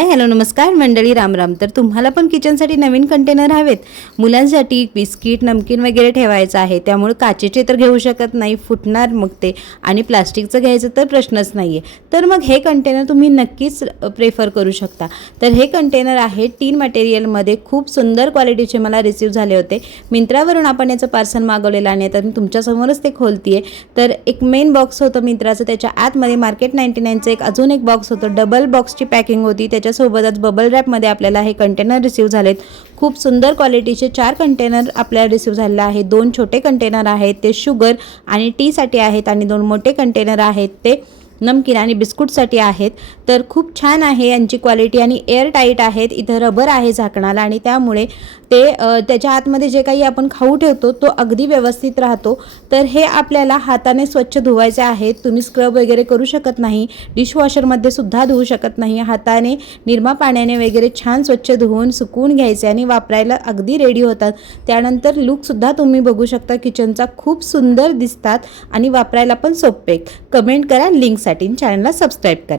Hi hello नमस्कार मंडळी, राम राम। तर तुम्हाला पण किचनसाठी नवीन कंटेनर हवेत, मुलांसाठी बिस्किट नमकीन वगैरे ठेवायचं आहे, त्यामुळे काचेचे तर घेऊ शकत नाही, फुटणार मग ते, आणि प्लास्टिकचं घ्यायचं तर प्रश्नच नाही आहे। तर मग हे कंटेनर तुम्ही नक्कीच प्रेफर करू शकता। तर हे कंटेनर आहे टीन मटेरियलमध्ये, खूप सुंदर क्वालिटीचे मला रिसीव झाले होते। मिंत्रावरून आपण याचं पार्सल मागवलेलं आहे, तर मी तुमच्यासमोरच ते खोलतीये। तर एक मेन बॉक्स होतं मिंत्राचं, त्याच्या आतमध्ये मार्केट 99चं एक अजून एक बॉक्स होतं, डबल बॉक्सची पॅकिंग होती, त्याच्यासोबतच बबल रॅपमध्ये आपल्याला हे कंटेनर रिसीव झालेत। खूप सुंदर क्वालिटीचे 4 कंटेनर आपल्याला रिसीव झालेले आहेत। 2 छोटे कंटेनर आहेत ते शुगर आणि टी साठी आहेत, आणि 2 मोठे कंटेनर आहेत ते नमकीन आणि बिस्कुटसाठी आहेत। तर खूप छान आहे यांची क्वालिटी, आणि एअर टाईट आहेत। इथं रबर आहे झाकणाला, आणि त्यामुळे ते त्याच्या आतमध्ये जे काही आपण खाऊ ठेवतो तो अगदी व्यवस्थित राहतो। तर हे आपल्याला हाताने स्वच्छ धुवायचे आहेत, तुम्ही स्क्रब वगैरे करू शकत नाही, डिशवॉशरमध्ये सुद्धा धुवू शकत नाही। हाताने निरमा पाण्याने वगैरे छान स्वच्छ धुवून सुकवून घ्यायचे, आणि वापरायला अगदी रेडी होतात। त्यानंतर लुकसुद्धा तुम्ही बघू शकता किचनचा, खूप सुंदर दिसतात आणि वापरायला पण सोपे। कमेंट करा लिंकसाठी, चॅनलला सबस्क्राईब करा।